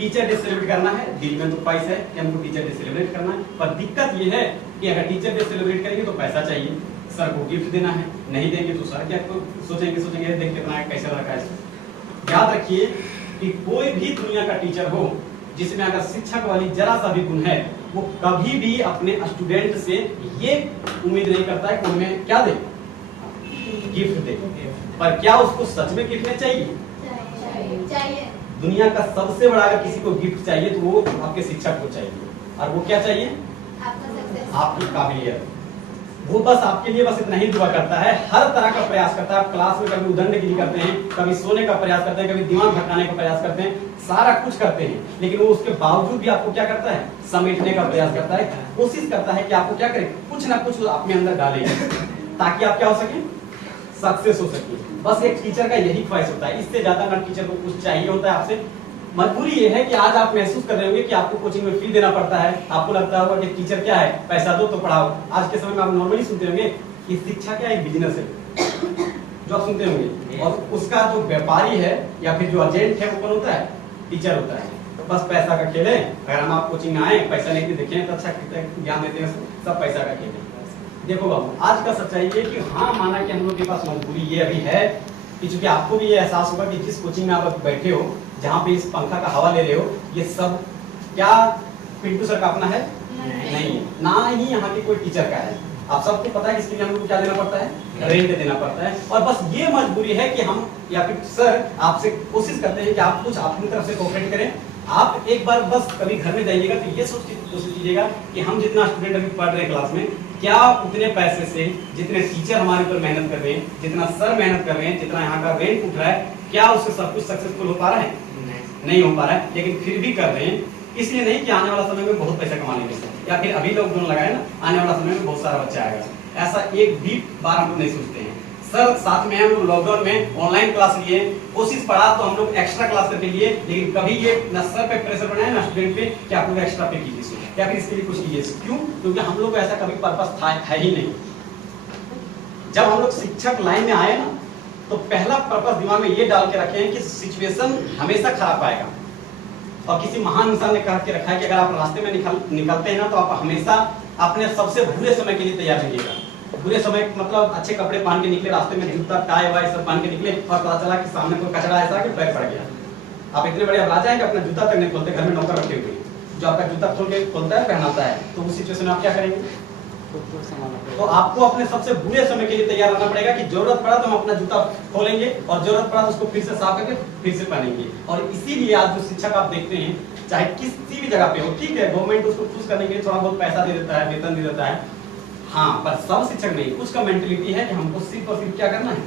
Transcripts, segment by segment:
Teacher day celebrate करना है, दिल में तो ख्वाहिश है कि हमको टीचर डे सेलिब्रेट करना है, पर दिक्कत ये है कि अगर टीचर डे सेलिब्रेट करेंगे तो पैसा चाहिए, सर को गिफ्ट देना है, नहीं देंगे तो सर क्या सोचेंगे देख कितना है, कैसा लड़का है। याद रखिए कि कोई भी दुनिया का टीचर हो जिसमें अगर शिक्षक वाली जरा सा भी गुण है, वो कभी भी अपने स्टूडेंट से ये उम्मीद नहीं करता है कि उन्हें क्या दे, गिफ्ट दे। पर क्या उसको सच में गिफ्ट में चाहिए? दुनिया का सबसे बड़ा अगर किसी को गिफ्ट चाहिए तो वो आपके शिक्षक को चाहिए, और वो क्या चाहिए, आपकी काबिलियत। वो बस आपके लिए बस इतना ही दुआ करता है, हर तरह का प्रयास करता है। आप क्लास में कभी उदंडगिरी करते हैं, कभी सोने का प्रयास करते हैं, कभी दिमाग भटकाने का प्रयास करते हैं, सारा कुछ करते हैं, लेकिन वो उसके बावजूद भी आपको क्या करता है, समेटने का प्रयास करता है, कोशिश करता है कि आपको क्या करे, कुछ ना कुछ अपने अंदर डाले ताकि आप क्या हो सके, सक्सेस हो सके। बस एक टीचर का यही ख्वाहिश होता है, इससे ज्यादा ना टीचर को कुछ चाहिए होता है आपसे। मजबूरी ये है कि आज आप महसूस कर रहे होंगे कि आपको कोचिंग में फी देना पड़ता है, आपको लगता होगा कि टीचर क्या है, पैसा दो तो पढ़ाओ। आज के समय में आप नॉर्मली सुनते होंगे कि शिक्षा क्या एक बिजनेस है, जो आप सुनते होंगे, और उसका जो व्यापारी है या फिर जो एजेंट है वो कौन होता है, टीचर होता है। बस पैसा का खेल है, अगर हम आप कोचिंग में आए, पैसा लेके देखें तो अच्छा ज्ञान देते हैं, सब पैसा का खेल है। देखो बाबू, आज का सच्चाई ये कि हाँ, माना कि हम लोग के पास मजबूरी ये अभी है कि चूंकि आपको भी ये एहसास होगा कि जिस कोचिंग में आप बैठे हो, जहाँ पे इस पंखा का हवा ले रहे हो, ये सब क्या पिंटू सर का अपना है? नहीं, ना ही यहाँ के कोई टीचर का है। आप सबको पता है कि इसके लिए हम लोग को क्या देना पड़ता है, रेंट देना पड़ता है। और बस ये मजबूरी है कि हम या फिर सर आपसे कोशिश करते हैं कि आप कुछ अपनी तरफ से कोऑपरेट करें। आप एक बार बस कभी घर में जाइएगा तो ये सोच कीजिएगा कि हम जितना स्टूडेंट अभी पढ़ रहे हैं क्लास में, क्या उतने पैसे से जितने टीचर हमारे ऊपर मेहनत कर रहे हैं, जितना सर मेहनत कर रहे हैं, जितना यहाँ का रेंट उठ रहा है, क्या उससे सब कुछ सक्सेसफुल हो पा रहा है? नहीं हो पा रहा है, लेकिन फिर भी कर रहे हैं। इसलिए नहीं कि आने वाला समय में बहुत पैसा कमा लेंगे या फिर अभी लॉकडाउन लगाए ना, आने वाला समय में बहुत सारा बच्चा आएगा, ऐसा एक भी बार हम लोग नहीं सोचते हैं। सर साथ में हम लोग लॉकडाउन में ऑनलाइन क्लास लिए, कोशिश पड़ा तो हम लोग एक्स्ट्रा क्लास करके लिए, लेकिन कभी ये न सर पे प्रेशर बनाया ना स्टूडेंट पे कि आप लोग एक्स्ट्रा पे कीजिए या फिर इसके लिए कुछ कीजिए। क्यों? क्योंकि हम लोग को ऐसा कभी पर्पस था ही नहीं। जब हम लोग शिक्षक लाइन में आए ना, तो पहला पर्पस दिमाग में ये डाल के रखे हैं कि सिचुएशन हमेशा खराब आएगा, और किसी महान इंसान ने कह के रखा है कि अगर आप रास्ते में निकलते हैं ना, तो आप हमेशा अपने सबसे बुरे समय के लिए तैयार रहिएगा। बुरे समय मतलब अच्छे कपड़े पहन के निकले, रास्ते में जूता टाई वाई सब पहन के निकले, और पता चला कि सामने कोई कचरा ऐसा कि पैर पड़ गया। आप इतने बड़े राजा हैं कि अपना जूता तक नहीं खोलते, घर में नौकर रखे हुए जो आपका जूता खोल के खोलता है, पहनाता है, तो उस सिचुएशन में आप क्या करेंगे? तो आपको अपने सबसे बुरे समय के लिए तैयार रहना पड़ेगा कि जरूरत पड़ा तो हम अपना जूता खोलेंगे, और जरूरत पड़ा तो उसको फिर से साफ करके फिर से पहनेंगे। और इसीलिए आज जो शिक्षक आप देखते हैं, चाहे किसी भी जगह पे हो, ठीक है गवर्नमेंट उसको खुश करने के लिए थोड़ा बहुत पैसा दे देता है, वेतन दे देता है, हाँ, पर सब शिक्षक नहीं। कुछ का मेंटेलिटी है कि हमको सिर्फ और सिर्फ क्या करना है,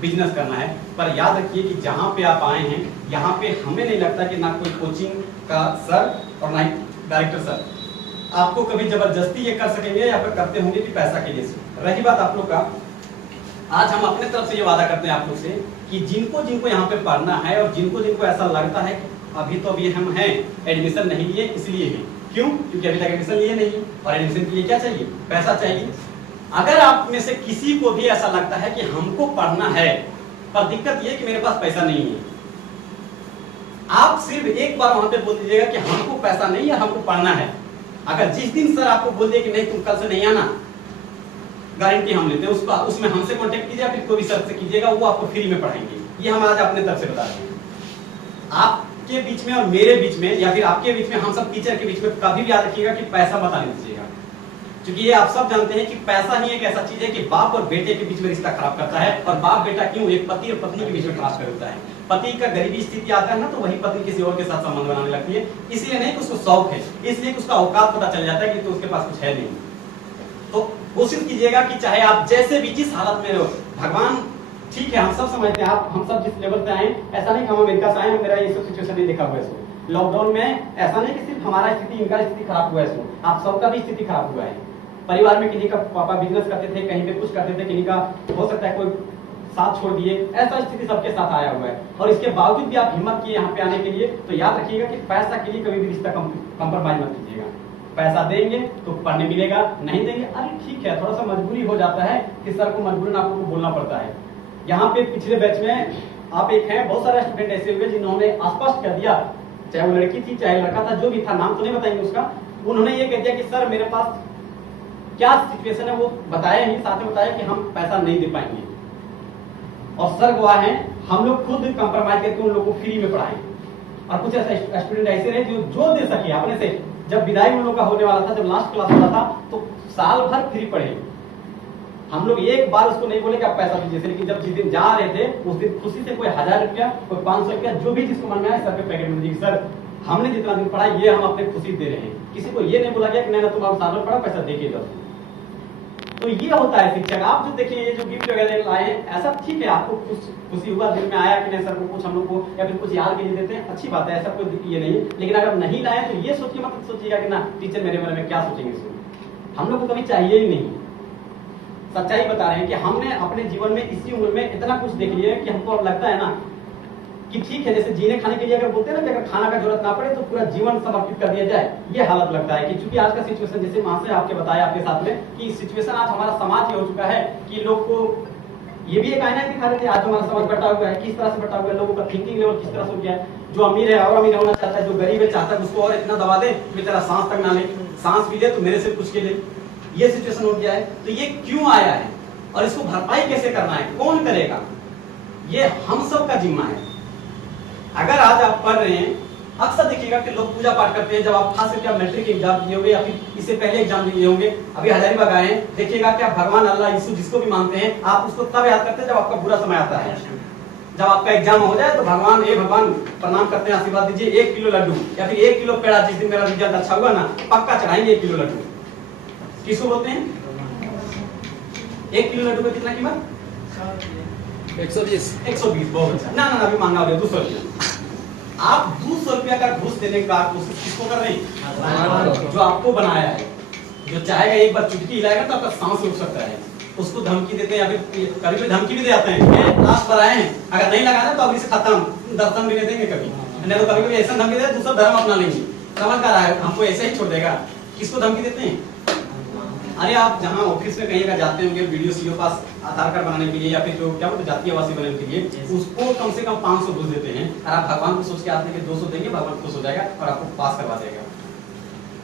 बिजनेस करना है। पर याद रखिए कि जहाँ पे आप आए हैं, यहाँ पे हमें नहीं लगता कि ना कोई कोचिंग का सर और ना ही डायरेक्टर सर आपको कभी जबरदस्ती ये कर सकेंगे या फिर करते होंगे कि पैसा के लिए से। रही बात आप लोग का, आज हम अपने तरफ से ये वादा करते हैं आप लोग से कि जिनको जिनको यहाँ पे पढ़ना है, और जिनको जिनको ऐसा लगता है कि अभी तो अभी हम हैं, एडमिशन नहीं लिए इसलिए हैं, क्यों? क्योंकि अभी तक एडमिशन लिए नहीं, और एडमिशन के लिए क्या चाहिए, पैसा चाहिए। अगर आप में से किसी को भी ऐसा लगता है कि हमको पढ़ना है, पर दिक्कत ये कि मेरे पास पैसा नहीं है, आप सिर्फ एक बार वहां पे बोल दीजिएगा कि हमको पैसा नहीं है, हमको पढ़ना है। अगर जिस दिन सर आपको बोल दिए कि नहीं तुम कल से नहीं आना, गारंटी हम लेते हैं उसका, उसमें हमसे कांटेक्ट कीजिए, फिर कोई भी सर से कीजिएगा, वो आपको फ्री में पढ़ाएंगे। ये हम आज अपने तरफ से बता रहे हैं। आपके बीच में और मेरे बीच में, या फिर आपके बीच में, हम सब टीचर के बीच में कभी भी याद रखिएगा कि पैसा मत आने दीजिएगा, क्योंकि ये आप सब जानते हैं कि पैसा ही एक ऐसा चीज है कि बाप और बेटे के बीच में रिश्ता खराब करता है। और बाप बेटा क्यों, एक पति और पत्नी के बीच में ट्रांसफर होता है। पति का गरीबी स्थिति आता है ना, तो वही पत्नी किसी और के साथ संबंध बनाने लगती है, इसलिए नहीं कि उसको शौक है, इसलिए कि उसका औकात पता चल जाता है कि तो उसके पास कुछ है नहीं। तो कोशिश कीजिएगा कि चाहे आप जैसे भी जिस हालत में रहो, भगवान ठीक है, हम सब समझते हैं, आप हम सब जिस लेवल पे आए, ऐसा नहीं कि हम अमेरिका से आए, मेरा ये सब सिचुएशन नहीं देखा हुआ है। लॉकडाउन में ऐसा नहीं कि सिर्फ हमारा स्थिति, इनका स्थिति खराब हुआ है, आप सबका भी स्थिति खराब हुआ है। परिवार में किसी का पापा बिजनेस करते थे, कहीं पे कुछ करते थे, किसी का हो सकता है कोई साथ छोड़ दिए, ऐसा स्थिति सबके साथ आया हुआ है। और इसके बावजूद भी आप हिम्मत किए यहाँ पे आने के लिए, तो याद रखिएगा कि पैसा के लिए कभी भी रिश्ता कंप्रोमाइज मत कीजिएगा। पैसा देंगे तो पढ़ने मिलेगा, नहीं देंगे अरे ठीक है, थोड़ा सा मजबूरी हो जाता है कि सर को मजबूरन आपको बोलना पड़ता है। यहाँ पे पिछले बैच में आप एक हैं, बहुत सारे स्टूडेंट ऐसे हुए जिन्होंने स्पष्ट कर दिया चाहे वो लड़की थी चाहे लड़का था, जो भी था, नाम तो नहीं बताएंगे उसका, उन्होंने ये कह दिया कि सर मेरे पास क्या सिचुएशन है वो बताया ही, साथ में बताया कि हम पैसा नहीं दे पाएंगे। और सर गवाह हैं, हम लोग खुद कंप्रोमाइज करके उन लोगों को फ्री में पढ़ाएं। और कुछ ऐसा स्टूडेंट ऐसे रहे जो दे सके अपने से। जब विदाई उन लोगों का होने वाला था, जब लास्ट क्लास होता था, तो साल भर फ्री पढ़े। हम लोग एक बार उसको नहीं बोले कि आप पैसा दीजिए, लेकिन जब जिस दिन जा रहे थे उस दिन खुशी से कोई 1000 रुपया, कोई 500 रुपया, जो भी जिसको मन में आए सर पे पैकेट में दीजिए, सर हमने जितना दिन पढ़ा ये हम अपने खुशी दे रहे हैं। किसी को ये नहीं बोला गया कि नहीं ना तुम आप साल भर पढ़ा, पैसा दे के जाओ। तो ये होता है शिक्षक। आप जो देखिए ये जो गिफ्ट वगैरह लाए, ऐसा ठीक है, आपको कुछ खुशी हुआ, दिल में आया कि नहीं सर को कुछ हम लोग को या फिर कुछ याद के लिए देते हैं, अच्छी बात है, ऐसा कोई ये नहीं है। लेकिन अगर नहीं लाए तो ये सोचिए, मत सोचिएगा कि ना टीचर मेरे बारे में क्या सोचेंगे। हम लोग को कभी चाहिए ही नहीं। सच्चाई बता रहे हैं कि हमने अपने जीवन में इसी उम्र में इतना कुछ देख लिया कि हमको अब लगता है ना कि ठीक है, जैसे जीने खाने के लिए अगर बोलते हैं ना कि अगर खाना का जरूरत ना पड़े तो पूरा जीवन समर्पित कर दिया जाए, ये हालत लगता है। कि चूंकि आज का सिचुएशन, जैसे महाशय आपके बताया आपके साथ में कि सिचुएशन आज हमारा समाज ये हो चुका है कि लोग को ये भी एक आईना दिखा रहे थे, आज हमारा समाज बटा हुआ है, किस तरह से बटा हुआ है, लोगों का थिंकिंग लेवल किस तरह से हो गया है। जो अमीर है और अमीर होना चाहता है, जो गरीब है चाहता है उसको और इतना दबा दे बेचारा सांस तक ना ले, सांस भी ले तो मेरे से कुछ के ले, ये सिचुएशन हो गया है। तो ये क्यों आया है और इसको भरपाई कैसे करना है, कौन करेगा, ये हम सब का जिम्मा है। अगर आज आप पढ़ रहे हैं, अक्सर देखिएगा कि लोग पूजा पाठ करते हैं, जब आप खास करके आप मैट्रिक एग्जाम दिए होंगे या फिर इससे पहले एग्जाम दिए होंगे, अभी हजारीबाग आए हैं, देखिएगा कि आप भगवान अल्लाह यीशु जिसको भी मानते हैं, आप उसको तब याद करते हैं जब आपका बुरा समय आता है। जब आपका एग्जाम हो जाए तो भगवान, हे भगवान प्रणाम करते हैं, आशीर्वाद दीजिए, 1 किलो लड्डू या फिर 1 किलो पेड़ा, जिस दिन मेरा रिजल्ट अच्छा हुआ ना पक्का चढ़ाएंगे 1 किलो लड्डू। किसको बोलते हैं? 1 किलो लड्डू का कितना कीमत? 120। 120, बहुत अच्छा। ना अभी महंगा हो गया, 200 रुपया। आप 200 रुपया का घूस देने का कोशिश किसको कर रहे हैं? जो आपको बनाया है, जो चाहेगा एक बार चुटकी हिलाएगा तो आपका सांस रुक सकता है, उसको धमकी देते हैं या फिर कभी भी धमकी भी दे आते हैं, लास्ट पर आए हैं, अगर नहीं लगाना तो अभी से खत्म, दर्शन भी नहीं देंगे कभी, नहीं तो कभी ऐसा धमकी दे दूसरा धर्म अपना लेंगे। समझ कर रहा है, हमको ऐसे ही छोड़ देगा। किसको धमकी देते हैं? अरे आप जहाँ ऑफिस में कहीं जाते होंगे वीडियो सीओ पास आधार कार्ड बनाने के लिए या फिर जो क्या बोलते जातीय आवासीय बनाने के लिए, उसको कम से कम 500 घूस देते हैं। और आप भगवान को सोच के आते हैं कि 200 देंगे, भगवान खुश हो जाएगा और आपको पास करवा देगा।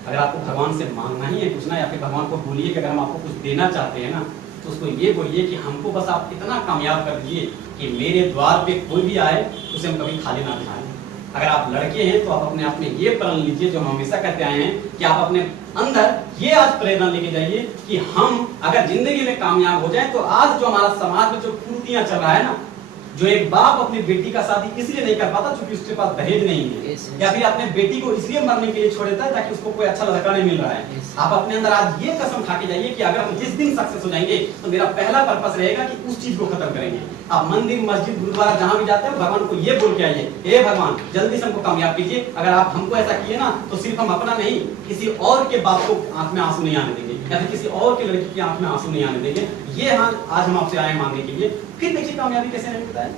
अगर आपको भगवान से मांगना ही है कुछ ना, या फिर भगवान को बोलिए कि अगर हम आपको कुछ देना चाहते हैं ना तो उसको ये बोलिए कि हमको बस आप इतना कामयाब कर दीजिए कि मेरे द्वार पे कोई भी आए उसे हम कभी खाली ना बिठाएं। अगर आप लड़के हैं तो आप अपने आप में ये प्रण लीजिए, जो हम हमेशा कहते आए हैं कि आप अपने अंदर ये आज प्रेरणा लेके जाइए कि हम अगर जिंदगी में कामयाब हो जाएं तो आज जो हमारा समाज में जो कुरीतियां चल रहा है ना, जो एक बाप अपनी बेटी का शादी इसलिए नहीं कर पाता क्योंकि उसके पास दहेज नहीं है, या फिर अपने बेटी को इसलिए मरने के लिए छोड़ देता है ताकि उसको कोई अच्छा लड़का नहीं मिल रहा है। आप अपने अंदर आज ये कसम खा के जाइए कि अगर हम जिस दिन सक्सेस हो जाएंगे तो मेरा पहला पर्पस रहेगा कि उस चीज को खत्म करेंगे। आप मंदिर मस्जिद गुरुद्वारा जहां भी जाते हैं भगवान को ये बोल के आइए, हे भगवान जल्दी से हमको कामयाब कीजिए। अगर आप हमको ऐसा किए ना तो सिर्फ हम अपना नहीं, किसी और के बाप को आंख में आंसू नहीं आने देंगे, या फिर किसी और के लड़की की आंख में आंसू नहीं आने देंगे। ये आज हम आपसे आए मांगने के लिए। फिर देखिए कामयाबी कैसे नहीं मिलता है।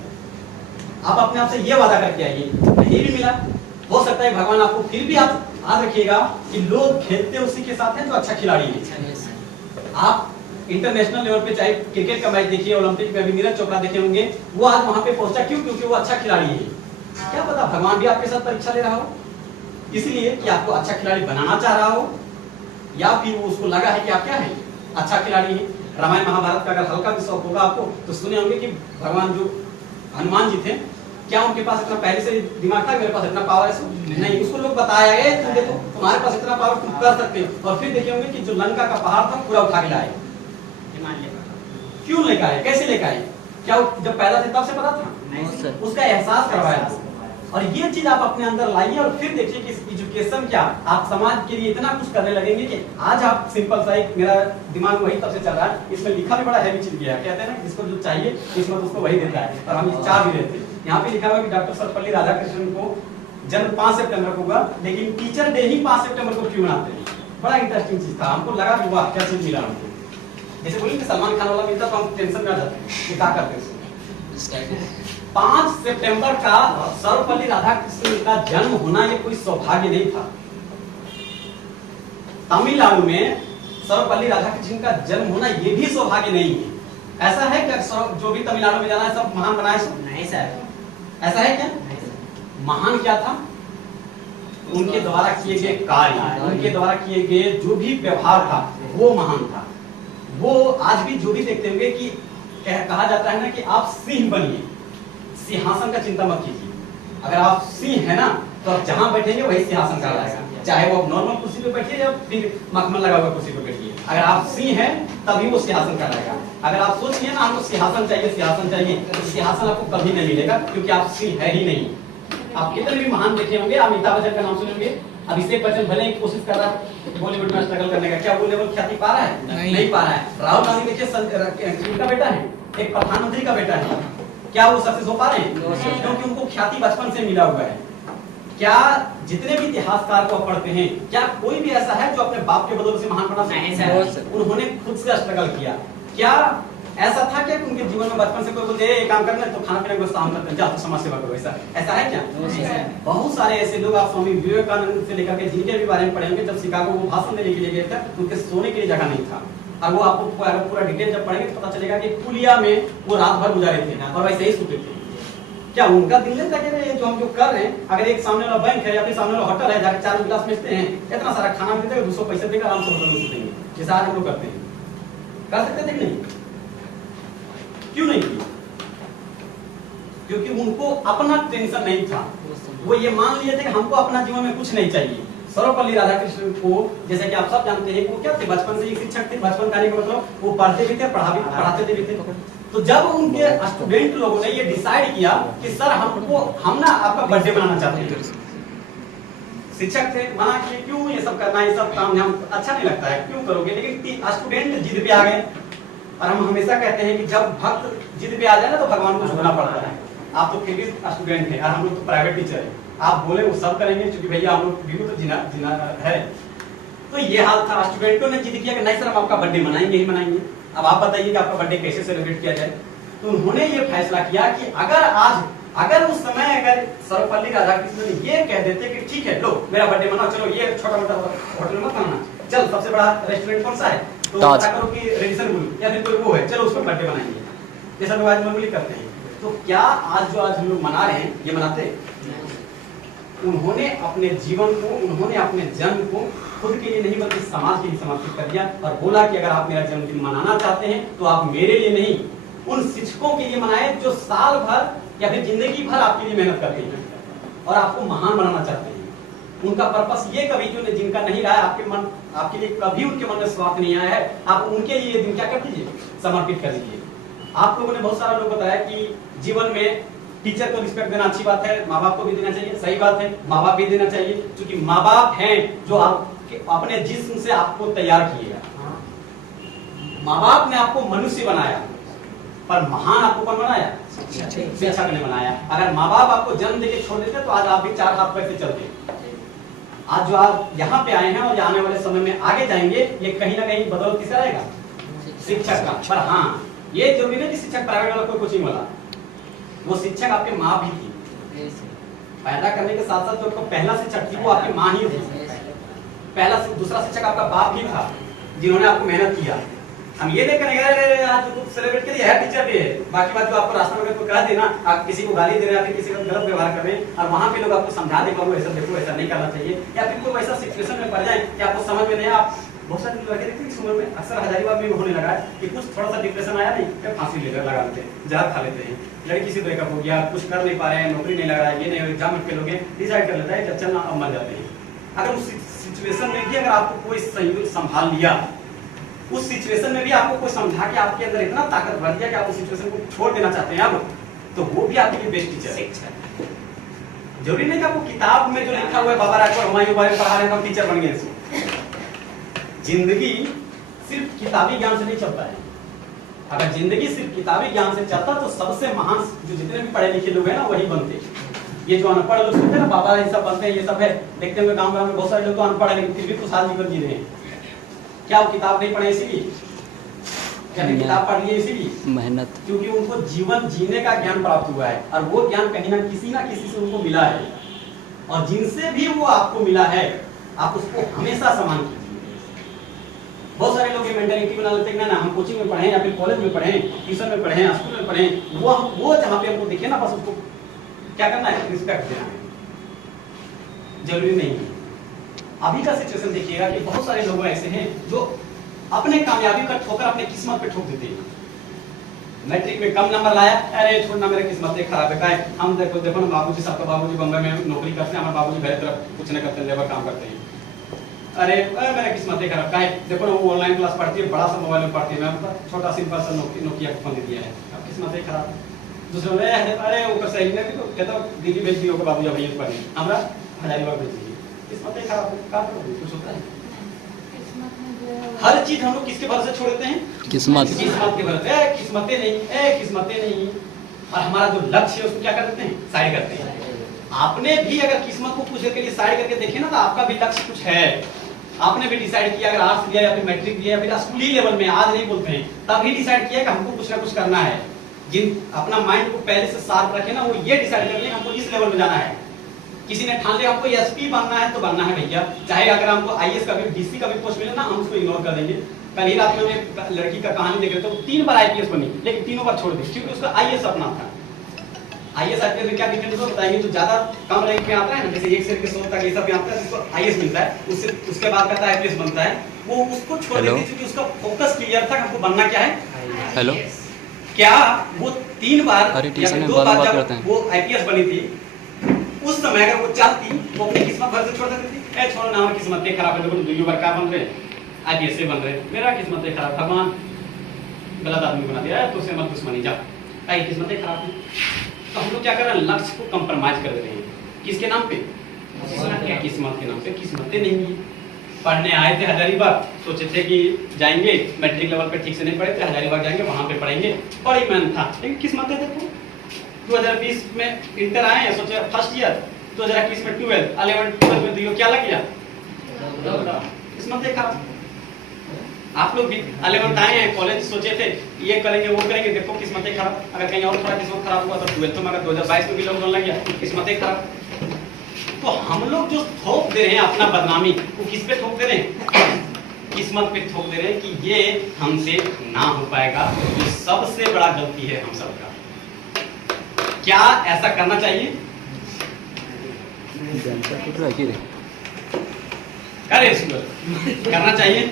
आप अपने आप से ये वादा करके आइए, नहीं भी मिला हो सकता है भगवान आपको, फिर भी आप याद रखिएगा कि लोग खेलते उसी के साथ हैं जो अच्छा खिलाड़ी है। आप इंटरनेशनल लेवल पे चाहे क्रिकेट का मैच देखिए, ओलंपिक में भी नीरज चोपड़ा देखे होंगे, वो आज वहां पे पहुंचा क्यों? क्योंकि वो अच्छा खिलाड़ी है। क्या पता भगवान भी आपके साथ परीक्षा ले रहा हो, इसलिए कि आपको अच्छा खिलाड़ी बनाना चाह रहा हो, या फिर वो उसको लगा है कि आप क्या है, अच्छा खिलाड़ी है। रामायण महाभारत का अगर हल्का भी शौक होगा आपको तो सुने होंगे कि भगवान जो हनुमान जी थे, क्या उनके पास इतना पहले से दिमाग था मेरे पास इतना पावर है? नहीं, उसको लोग बताया गया तुम देखो तुम्हारे पास इतना पावर, तुम कर सकते हो। और फिर देखे होंगे कि जो लंका का पहाड़ था पूरा उठा के लाए। क्यों लेकर आए, कैसे लेकर आए? क्या जब पैदा थे तब से पता था? नहीं, उसका एहसास करवाया। और ये चीज आप अपने अंदर लाइए और फिर देखिए कि एजुकेशन क्या, आप समाज के लिए इतना कुछ करने लगेंगे कि आज आप सिंपल सा एक, मेरा दिमाग वही तब से चल रहा है, इसमें लिखा भी बड़ा हैवी चीज गया, कहते हैं ना जिसको जो चाहिए किस्मत उसको वही देता है, और हम चाह भी देते हैं। यहाँ पे लिखा हुआ कि डॉक्टर सर्वपल्ली राधाकृष्णन को जन्म 5 सितंबर को हुआ, लेकिन टीचर डे ही 5 सितंबर को क्यों मनाते हैं? बड़ा इंटरेस्टिंग चीज था, हमको लगा कि वाह क्या चीज मिला हमको। जैसे बोलिए कि सलमान खान वाला मिलता तो हम टेंशन में आ जाते हैं, क्या करते हैं। 5 सितंबर का सर्वपल्ली राधाकृष्णन का जन्म होना ये कोई सौभाग्य नहीं था। तमिलनाडु में सर्वपल्ली राधाकृष्णन का जन्म होना ये भी सौभाग्य नहीं है। ऐसा है क्या जो भी तमिलनाडु में जाना है सब महान बनाए? नहीं सर, ऐसा है क्या? महान क्या था? उनके द्वारा किए गए कार्य, उनके द्वारा किए गए जो भी व्यवहार था वो महान था। वो आज भी जो भी देखते होंगे कि कहा जाता है ना कि आप सिंह बनिए, सिंहासन का चिंता मत कीजिए। अगर आप सिंह है ना तो आप जहां बैठेंगे वही सिंहासन का रहेगा, चाहे वो नॉर्मल कुर्सी पे बैठिए या फिर मखमल लगा हुआ कुर्सी पे बैठिए। अगर आप सिंह हैं तभी वो सिंहासन का रहेगा। अगर आप सोचिए ना हमको सिंहासन चाहिए, सिंहासन चाहिए, तो सिंहासन आपको कभी नहीं मिलेगा, क्योंकि आप सिंह है ही नहीं। आप कितने भी महान देखे होंगे, अमिताभ बच्चन का नाम सुनेंगे, अभिषेक बच्चन भले ही कोशिश कर रहा है बॉलीवुड में स्ट्रगल करने का, क्या वो लेवल ख्याति पा रहा है? नहीं पा रहा है। राहुल गांधी देखिए उनका बेटा है, एक प्रधानमंत्री का बेटा है, क्या वो सक्सेस हो पा रहे हैं? क्योंकि उनको ख्याति बचपन से मिला हुआ है। क्या जितने भी इतिहासकार को पढ़ते हैं, क्या कोई भी ऐसा है जो अपने बाप के बदौलत से महान बना सकता? उन्होंने खुद से स्ट्रगल किया। क्या ऐसा था क्या कि उनके जीवन में बचपन से कोई बोलते ये काम करना है तो खाना पीने को काम करते हैं, जाओ समाज सेवा करो, ऐसा है क्या? बहुत सारे ऐसे लोग आप स्वामी विवेकानंद से लेकर के जिनके भी बारे में पढ़े होंगे, जब शिकागो वो भाषण देने के लिए गए थे उनके सोने के लिए जगह नहीं था। और वो आपको पूरा डिटेल जब पढ़ेंगे तो पता चलेगा कि पुलिया में वो रात भर गुजारे थे और वैसे ही सोते थे। क्या उनका दिल नहीं था कि जो हम जो कर रहे हैं, अगर एक सामने वाला बैंक है या फिर सामने वाला होटल है, जाकर 4 गिलास बेचते हैं, इतना सारा खाना मिलता है, 200 पैसे देकर आराम से होटल में सोतेंगे, जैसा आज हम लोग करते हैं। कर सकते थे कि नहीं? क्यों नहीं किया? क्योंकि उनको अपना टेंशन नहीं था। वो ये मान लिए थे कि हमको अपना जीवन में कुछ नहीं चाहिए। सर्वपल्ली राधाकृष्णन को जैसे कि आप सब जानते हैं, वो क्या थे, बचपन से ही शिक्षक थे। बचपन का मतलब वो पढ़ते भी थे, पढ़ाते भी थे। तो जब उनके स्टूडेंट लोगों ने ये डिसाइड किया कि सर हम ना आपका बर्थडे मनाना चाहते हैं, शिक्षक थे, मना किए, क्यों ये सब करना, ये सब काम हम अच्छा नहीं लगता है, क्यों करोगे? लेकिन स्टूडेंट जिद पे आ गए। और हम हमेशा कहते हैं कि जब भक्त जिद पे आ जाए ना तो भगवान को झुकना पड़ता है। आप तो फिर भी स्टूडेंट हैं और हम लोग तो प्राइवेट टीचर हैं, आप बोले वो सब करेंगे, क्योंकि भैया हम लोग भी तो जीना है। तो ये हाल था, स्टूडेंटों ने जिद किया कि नहीं सर हम आपका बर्थडे मनाएंगे ही मनाएंगे। अब आप बताइए कि आपका बर्थडे कैसे सेलिब्रेट किया जाए? तो उन्होंने ये फैसला किया कि अगर उस समय अगर सर्वपल्ली राधाकृष्णन ये कह देते कि ठीक है लो मेरा बर्थडे मनाओ, चलो ये छोटा मोटा होटल मत मनाना, चल सबसे बड़ा रेस्टोरेंट कौन सा है तो पता करो कि रेडिसन ब्लू या फिर कोई वो है, चलो उस पर बर्थडे मनाएंगे, जैसा लोग आज नॉर्मली करते हैं। तो क्या आज हम लोग मना रहे हैं ये मनाते? उन्होंने अपने जीवन को, उन्होंने अपने जन्म को खुद के लिए नहीं बल्कि समाज के लिए समर्पित कर दिया और बोला कि अगर आप मेरा जन्मदिन मनाना चाहते हैं तो आप मेरे लिए नहीं, उन शिक्षकों के लिए मनाए जो साल भर या फिर जिंदगी भर आपके लिए मेहनत करते हैं और आपको महान बनाना चाहते हैं। उनका पर्पस ये कभी जो जिनका नहीं रहा है आपके लिए कभी उनके मन में स्वार्थ नहीं आया है, आप उनके लिए ये दिन क्या कर दीजिए, समर्पित कर दीजिए। आप लोगों ने बहुत सारा लोग बताया कि जीवन में टीचर को रिस्पेक्ट देना अच्छी बात है, माँ बाप को भी देना चाहिए, सही बात है, माँ बाप भी देना चाहिए, क्योंकि माँ बाप हैं जो अपने जिस्म से आपको तैयार किए। माँ बाप ने आपको मनुष्य बनाया, पर महान आपको कौन बनाया? शिक्षक ने बनाया। अगर माँ बाप आपको जन्म देके छोड़ देते तो आज आप भी 4 हाथ पैर से चलते। आज जो आप यहाँ पे आए हैं और आने वाले समय में आगे जाएंगे, ये कहीं ना कहीं बदौलत किसका रहेगा? शिक्षक का। पर हाँ, ये जरूरी नहीं कि शिक्षक प्राइवेट वाला कोई कोचिंग वाला, वो शिक्षक आपके माँ भी थी। पैदा करने के साथ साथ जो आपको पहला शिक्षक थी वो आपकी माँ ही थी। दूसरा शिक्षक आपका बाप भी था, जिन्होंने आपको मेहनत किया। हम ये नहीं करेंगे आज तो सेलिब्रेट के लिए है टीचर डे, बाकी बात जो आपको रास्ते में तो कह देना, आप किसी को गाली दे रहे हैं, किसी का गलत व्यवहार कर रहे हैं और वहां पे लोग आपको समझा दे बाबू ऐसा देखो ऐसा नहीं करना चाहिए, या फिर कोई वैसा सिचुएशन में पड़ जाए कि आपको समझ में नहीं। आप बहुत सारे लड़के देखते हैं इस उम्र में, अक्सर हजारीबाग में होने लगा है कि कुछ थोड़ा सा डिप्रेशन आया नहीं फिर फांसी लगा लेते हैं, जहर खा लेते हैं। लड़की से ब्रेकअप हो गया, कुछ कर नहीं पा रहे हैं, नौकरी नहीं लग रहा है, ये नहीं एग्जाम में फेल हो गए, डिसाइड कर लेता है चलना अब मर जाते हैं। अगर उस सिचुएशन में भी अगर आपको कोई सहयोग संभाल लिया, उस सिचुएशन में भी आपको कोई समझा के आपके अंदर इतना ताकत भर दिया कि आप उस सिचुएशन को छोड़ देना चाहते हैं आप, तो वो भी आपके लिए बेस्ट टीचर है। जरूरी नहीं कि आपको किताब में जो लिखा हुआ है बाबा राजपुर हुमायूं बारे में पढ़ा रहे हैं टीचर बन गए। जिंदगी सिर्फ किताबी ज्ञान से नहीं चलता है। अगर जिंदगी सिर्फ किताबी ज्ञान से चलता तो सबसे महान जो जितने भी पढ़े लिखे लोग हैं ना वही बनते। ये जो अनपढ़ लोग सुनते हैं ना बाबा ये सब बनते हैं, ये सब है, देखते हुए गाँव में बहुत सारे लोग तो अनपढ़ है लेकिन फिर भी खुशहाल जीवन जी रहे हैं। क्या वो किताब नहीं पढ़े इसीलिए? क्या किताब पढ़ लिए इसीलिए? मेहनत, क्योंकि उनको जीवन जीने का ज्ञान प्राप्त हुआ है और वो ज्ञान कहीं ना किसी से उनको मिला है, और जिनसे भी वो आपको मिला है आप उसको हमेशा सम्मान कीजिए। बहुत सारे लोग ये मेंटालिटी बना लेते हैं ना हम कोचिंग में पढ़े या फिर कॉलेज में पढ़े, ट्यूशन में पढ़े, स्कूल में पढ़े, वो जहाँ पे हमको दिखे ना बस उसको क्या करना है, रिस्पेक्ट देना है। जरूरी नहीं है। अभी का सिचुएशन देखिएगा कि बहुत सारे लोग ऐसे हैं जो अपने कामयाबी का ठोकर अपने किस्मत पे ठोक देते हैं। मैट्रिक में कम नंबर लाया, अरे छोड़ना मेरी किस्मत खराब है, काहे हम देखो ना बाबूजी साहब का बाबूजी बम्बई में नौकरी करते हैं, हमारे बाबूजी घर तरफ कुछ नहीं करते, लेबर काम करते हैं। अरे मेरा किस्मत खराब, काहे देखो ना वो ऑनलाइन क्लास पढ़ती है, बड़ा सा मोबाइल में पढ़ती है, मैं छोटा सिंपल सा नोकिया का फोन दे दिया है, अब किस्मत खराब। दूसरे बोले अरे वो सही नहीं तो कहता दिल्ली भेज दियो बाबूजी अब ये पढ़े, हमरा हजारीबाग भेज दीजिए, किस्मत खराब है, का करोगे, कुछ होता है। हर चीज हम लोग किसके भरोसे छोड़ देते हैं? किस्मत के भरोसे। किस्मतें नहीं, और हमारा जो लक्ष्य है उसको क्या कर देते हैं? साइड करते हैं। आपने भी अगर किस्मत को कुछ देर के लिए साइड करके देखे ना, तो आपका भी लक्ष्य कुछ है। आपने भी डिसाइड किया, अगर आर्ट्स लिया या फिर मैट्रिक लिया या फिर स्कूली लेवल में, आज नहीं बोलते हैं, तभी डिसाइड किया कि हमको कुछ ना कुछ करना है। जिन अपना माइंड को पहले से शार्प रखे ना, वो ये डिसाइड कर ले हमको इस लेवल में जाना है। किसी ने ठान लिया हमको एसपी बनना है तो बनना है भैया, चाहे अगर हमको आईएएस का भी डीसी का भी पोस्ट मिले ना, हम उसको इग्नोर कर देंगे। कल ही रात में एक लड़की का कहानी देख रहे थे, 3 बार आईपीएस बनी लेकिन तीनों बार छोड़ दी, क्योंकि उसका आईएएस अपना था। आईएएस आईपीएस में क्या डिफरेंस है बताएंगे? जो ज्यादा कम रैंक पे आता है ना, जैसे 1 से 100 तक ये सब पे आता है, जिसको आईएएस मिलता है, उससे उसके बाद कहता है आईपीएस बनता है, वो उसको छोड़ देती क्योंकि उसका फोकस क्लियर था, हमको बनना क्या है। हेलो, क्या वो 3 बार या 2 बार जब वो आईपीएस बनी थी, उस समय अगर वो चाहती वो अपनी किस्मत भर से छोड़ सकती थी। ए छोड़ो ना, हमारी किस्मत खराब है, देखो दुनिया भर का बन रहे, आईपीएस से बन रहे, मेरा किस्मत खराब, भगवान गलत आदमी बना दिया तो उससे मत दुश्मनी जा, आई किस्मत खराब है। तो हम लोग क्या कर रहे हैं? लक्ष्य को कंप्रोमाइज कर दे रहे हैं, किसके नाम पे? किस्मत के नाम पे। किस्मतें नहीं है। पढ़ने आए थे हजारीबाग, सोचे थे कि जाएंगे, मैट्रिक लेवल पे ठीक से नहीं पढ़े थे, हजारीबाग जाएंगे वहां पे पढ़ेंगे, बड़ी मेहनत था, लेकिन किस्मतें देखो 2020 में इंटर आए हैं, सोचे फर्स्ट ईयर, 2021 में 12th 11th में दियो, क्या लग गया? किस्मत खराब। आप लोग भी 11th आए हैं, कॉलेज सोचे थे ये करेंगे वो करेंगे, देखो किस्मत खराब। अगर कहीं और थोड़ा किस्मत खराब हुआ तो 12th में अगर 2022 में भी लॉकडाउन लग गया, किस्मत खराब। तो हम लोग जो थोप दे रहे हैं अपना बदनामी, वो किस पे थोप दे रहे हैं? किस्मत पे थोप दे रहे हैं कि ये हमसे ना हो पाएगा। ये सबसे बड़ा गलती है हम सबका। क्या ऐसा करना चाहिए? करना चाहिए।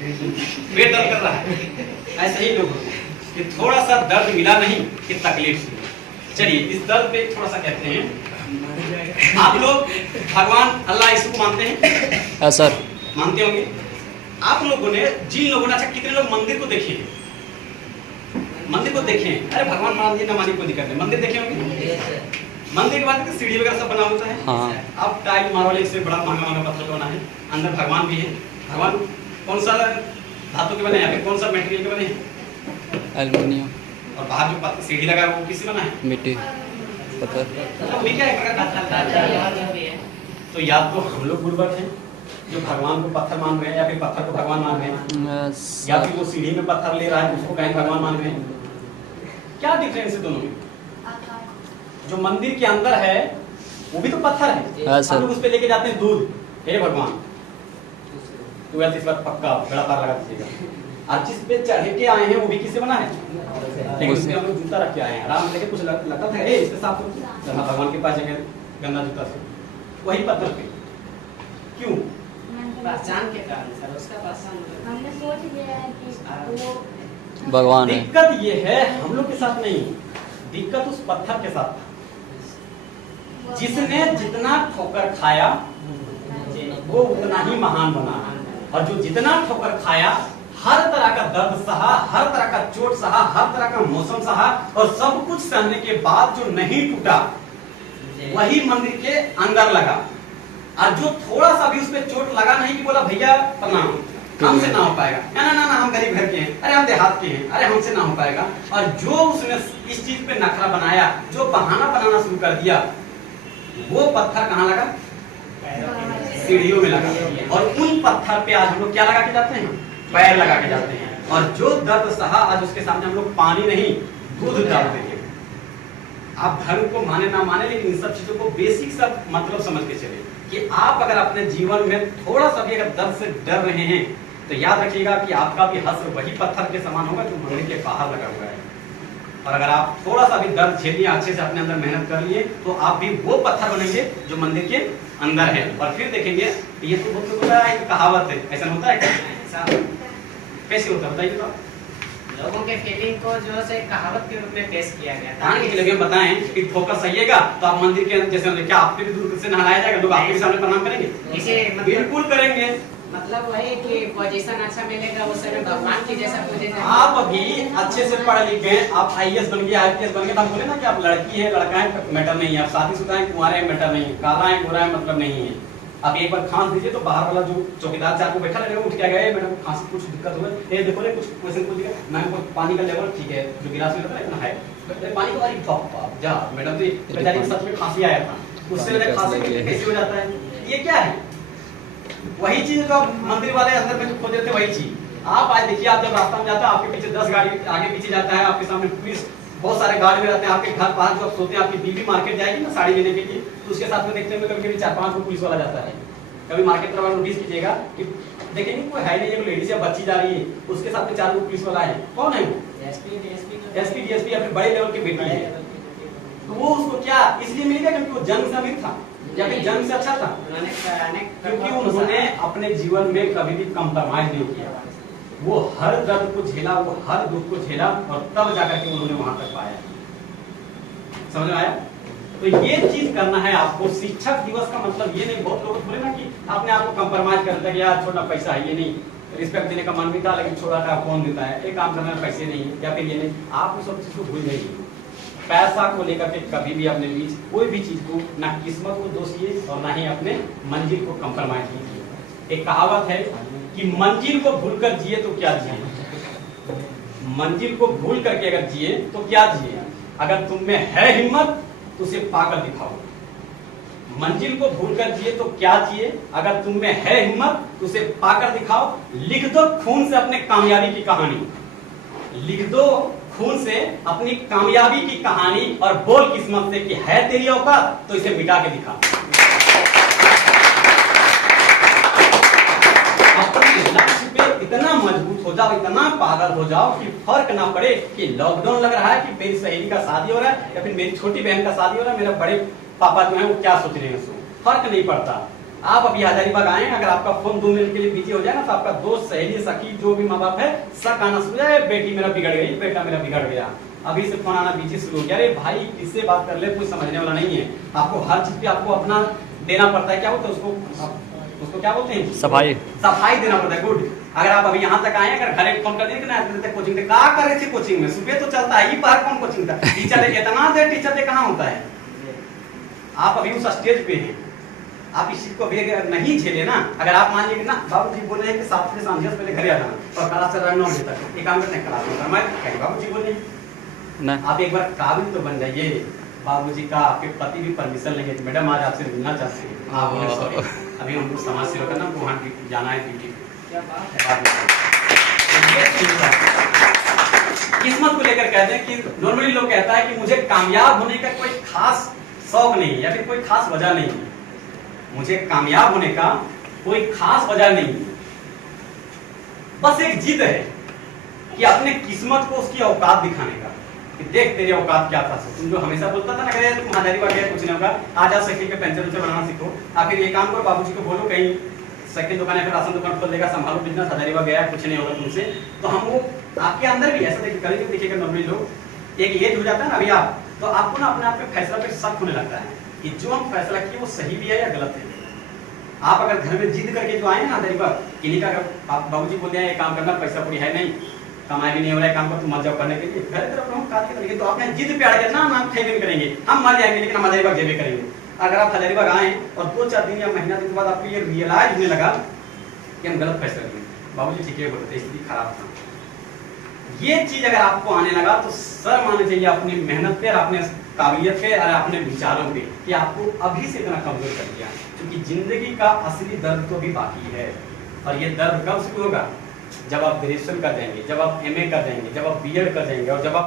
पेट दर्द कर रहा है, ऐसा ही लोग होते हैं कि थोड़ा सा दर्द मिला नहीं कि तकलीफ। चलिए इस दर्द पे थोड़ा सा कहते हैं, आप लोग भगवान अल्लाह इसको मानते हैं? सर मानते होंगे। आप लोगों ने, जिन लोगों ने, अच्छा कितने लोग मंदिर को देखे? मंदिर को देखे? अरे भगवान मान ना मानी कोई दिक्कत नहीं, मंदिर देखे होंगे। मंदिर के बाद सीढ़ी वगैरह सब बना होता है। हाँ। अब टाइल मार्बल से बड़ा महंगा पत्थर का बना है, अंदर भगवान भी है। भगवान कौन सा धातु के बने हैं, कौन सा मटेरियल के बने हैं? एल्युमिनियम। और बाहर जो सीढ़ी लगा है वो किससे बना है? मिट्टी, पत्थर। तो भी क्या है? तो या तो हम लोग गुरुवर हैं जो भगवान को पत्थर मान रहे हैं, या फिर पत्थर को भगवान मान रहे हैं, या फिर वो सीढ़ी में पत्थर ले रहा है उसको कहीं भगवान मान रहे हैं। क्या डिफरेंस है दोनों में? जो मंदिर के अंदर है वो भी तो पत्थर है, हम लोग उस पे लेके जाते हैं दूध, हे भगवान तो इस बार पक्का बड़ा पार लगा दीजिएगा। और जिस पे चढ़ के आए हैं वो भी किससे बना है? लेकिन उसमें हम लोग जूता रख के आए हैं, आराम से कुछ लगता था इसके साथ भगवान के पास जाएंगे गंदा जूता से, वही पत्थर पे क्यों? पहचान के कारण सर, उसका पहचान हमने सोच लिया है कि वो भगवान है। दिक्कत ये है हम लोग के साथ नहीं, दिक्कत उस पत्थर के साथ। जिसने जितना ठोकर खाया वो उतना ही महान बना, और जो जितना ठोकर खाया, हर तरह का दर्द सहा, हर तरह का चोट सहा, हर तरह का मौसम सहा, और सब कुछ सहने के बाद जो नहीं टूटा वही मंदिर के अंदर लगा। और जो थोड़ा सा भी उस पर चोट लगा नहीं कि बोला भैया प्रणाम, हमसे ना हो पाएगा, ना ना ना हम गरीब घर के हैं, अरे हम देहात के हैं, अरे हमसे ना हो पाएगा। और जो उसने इस चीज पे नखरा बनाया, जो बहाना बनाना शुरू कर दिया, वो पत्थर कहाँ लगा? सीढ़ियों में लगा। और उन पत्थर पे आज हम लोग क्या लगा के जाते हैं? पैर लगा के जाते हैं। और जो दर्द सहा, आज उसके सामने हम लोग पानी नहीं दूध डालते हैं। आप धर्म को माने ना माने, लेकिन इन सब चीजों को बेसिक सब मतलब समझ के चले कि आप अगर अपने जीवन में थोड़ा सा भी अगर दर्द से डर रहे हैं तो याद रखिएगा कि आपका भी हश्र वही पत्थर के समान होगा जो मंदिर के बाहर लगा हुआ है। और अगर आप थोड़ा सा भी दर्द झेलिए, अच्छे से अपने अंदर मेहनत कर लिए, तो आप भी वो पत्थर बनेंगे जो मंदिर के अंदर है, और फिर देखेंगे ये तो बहुत लोगों का एक कहावत है, ऐसा होता है क्या? ऐसा कैसे होता है बताइए तो। लोगों के फीलिंग को जो से कहावत के रूप में पेश किया गया था। हाँ, कि लगे बताएं कि ठोकर सहिएगा तो आप मंदिर के जैसे क्या आपके भी दूर से नहलाया जाएगा, लोग आपके भी सामने प्रणाम करेंगे? इसे बिल्कुल करेंगे। मतलब वही कि पोजीशन अच्छा मिलेगा उस समय भगवान की जैसा पूजे जाएंगे। आप अभी अच्छे से पढ़ लिख गए, आप आईएएस बन गए, आईपीएस बन गए, तो हम बोले ना कि आप लड़की है लड़का है मैटर नहीं है, आप शादीशुदा है कुंवारे हैं मैटर नहीं है, काला है गोरा है मतलब नहीं है। आप एक बार खांस दीजिए तो बाहर वाला जो चौकीदार चार को बैठा रहेगा उठ के गए मैडम खांसी कुछ दिक्कत हो गई, ये देखो रे कुछ क्वेश्चन पूछ दिया मैम को पानी का लेवल ठीक है जो गिलास में इतना है पानी को वाली टॉप जा मैडम तो बेचारी सच में खांसी आया था, उससे मेरे खांसी कैसे हो जाता है? ये क्या है? वही चीज जो मंदिर वाले अंदर में जो खोज रहे थे वही चीज। आप आज देखिए, आप जब रास्ता में जाते हैं आपके पीछे 10 गाड़ी आगे पीछे जाता है, आपके सामने पुलिस बहुत सारे गार्ड भी रहते हैं, आपके घर पास जो आप सोते हैं आपकी बीवी मार्केट जाएगी ना साड़ी लेने के लिए तो उसके साथ में देखते हैं कभी कभी 4-5 को पुलिस वाला जाता है। कभी मार्केट तरफ नोटिस कीजिएगा कि देखेंगे कोई है नहीं, लेडीज या बच्ची जा रही है उसके साथ में 4 को पुलिस वाला है, कौन है वो? एसपी डीएसपी या फिर बड़े लेवल की बेटी है। तो वो उसको क्या इसलिए मिल गया क्योंकि वो जंग से अमीर था या फिर जंग से अच्छा था? क्योंकि उन्होंने अपने जीवन में कभी भी कंप्रोमाइज नहीं किया, वो हर दर्द को झेला, वो हर दुख को झेला और तब जाकर के उन्होंने वहां तक पाया। समझ में आया? तो ये चीज करना है आपको। शिक्षक दिवस का मतलब ये नहीं, बहुत लोग बोले ना कि आपने आपको कंप्रोमाइज कर दिया कि यार छोटा पैसा है, ये नहीं, रिस्पेक्ट देने का मन भी था लेकिन छोटा था कौन देता है, एक काम करना पैसे नहीं या फिर ये नहीं, आप उस सब चीज को भूल जाइए। पैसा को लेकर के कभी भी अपने बीच कोई भी चीज को ना किस्मत को दोषिए और ना ही अपने मंजिल को कंप्रोमाइज कीजिए। एक कहावत है कि मंजिल को भूलकर जिए तो क्या जिए, मंजिल को भूल करके अगर जिए तो क्या जिए। अगर तुम में है हिम्मत तो उसे पाकर दिखाओ। मंजिल को भूलकर जिए तो क्या जिए, अगर तुम में है हिम्मत तो उसे पाकर दिखाओ। लिख दो खून से अपने कामयाबी की कहानी, लिख दो खून से अपनी कामयाबी की कहानी और बोल किस्मत से कि है तेरी औकात तो इसे मिटा के दिखा। अपने लक्ष्य पे इतना मजबूत हो जाओ, इतना पागल हो जाओ कि फर्क ना पड़े कि लॉकडाउन लग रहा है कि मेरी सहेली का शादी हो रहा है या फिर मेरी छोटी बहन का शादी हो रहा है, मेरे बड़े पापा जो है वो क्या सोच रहे हैं, उसको फर्क नहीं पड़ता। आप अभी हजारीबाग आए, अगर आपका फोन 2 मिनट के लिए बिजी हो जाए ना तो आपका दोस्त सहेली सखी जो भी माँ बाप है सब आना शुरू हो जाए, बेटी मेरा बिगड़ गई, बेटा मेरा बिगड़ गया, अभी से फोन आना बीच शुरू हो गया। अरे भाई किससे बात कर ले, कोई समझने वाला नहीं है। आपको हर चीज पे आपको अपना देना पड़ता है, क्या होता है उसको क्या बोलते हैं, सफाई देना पड़ता है। गुड। अगर आप अभी यहाँ तक आए, अगर घर एक फोन कर देंगे ना कोचिंग में क्या कर रहे थे, कोचिंग में सुबह तो चलता है ही बाहर, कौन कोचिंग था, टीचर डे इतना देर टीचर डे कहाँ होता है। आप अभी उस स्टेज पे हैं, आप इस चीज को भी नहीं झेले ना। अगर आप मान लीजिए ना बाबूजी बोल रहे हैं कि 7 से 8 पहले घर आ जाना और क्लास चल रहा है 9 बजे तक, एक काम करते हैं क्लास में मैं बाबूजी बोल रहे हैं, आप एक बार काबिल तो बन जाइए बाबूजी का। आपके पति भी परमिशन लेंगे कि मैडम आज आपसे मिलना चाहते हैं, आप बोले सॉरी अभी हमको समाज सेवा करना, वहाँ जाना है ड्यूटी। किस्मत को लेकर कहते हैं कि नॉर्मली लोग कहता है कि मुझे कामयाब होने का कोई खास शौक नहीं है या फिर कोई खास वजह नहीं है, मुझे कामयाब होने का कोई खास वजह नहीं है, बस एक जिद है कि अपने किस्मत को उसकी औकात दिखाने का, कि देख तेरी औकात क्या था। तुम जो हमेशा बोलता था ना कि तुम हजारीबाग गया कुछ नहीं होगा, आज आप साइकिल के पंचर उंचर बनाना सीखो, आखिर ये काम करो, बाबूजी को बोलो कहीं साइकिल दुकान या फिर राशन दुकान खोल देगा, संभालो बिजनेस, हजारीबाग गया कुछ नहीं होगा तुमसे। तो हम वो आपके अंदर भी ऐसा देखिए, कभी देखिएगा नॉर्मली लोग एक एज हो जाता है ना अभी आप, तो आपको ना अपने आप पे फैसला पे शक होने लगता है कि जो हम फैसला किए वो सही भी है या गलत है। आप अगर घर में जिद करके जो आए ना हजारीबाग, किन्हीं का बाबूजी बोलते हैं ये काम करना, पैसा पूरी है नहीं, कमाई भी नहीं हो रहा है, काम को तुम मत जाओ करने के लिए, घर तरफ हम काज करेंगे, तो आपने जिद पे अड़ गया ना, हम खेल करेंगे, हम मर जाएंगे लेकिन हम हजारीबाग जेबे करेंगे। अगर आप हजारीबाग आए और 2-4 दिन या महीना दिन के बाद आपको ये रियलाइज होने लगा कि हम गलत फैसला किए, बाबूजी ठीक है बोलते स्थिति खराब था, ये चीज अगर आपको आने लगा तो सर मानना चाहिए अपनी मेहनत पे और अपने काबिलियत पे और अपने विचारों पे कि आपको अभी से इतना कमजोर कर दिया, क्योंकि जिंदगी का असली दर्द तो भी बाकी है। और ये दर्द कब शुरू होगा, जब आप ग्रेजुएशन कर जाएंगे, जब आप एमए कर जाएंगे, जब आप बीएड कर जाएंगे और जब आप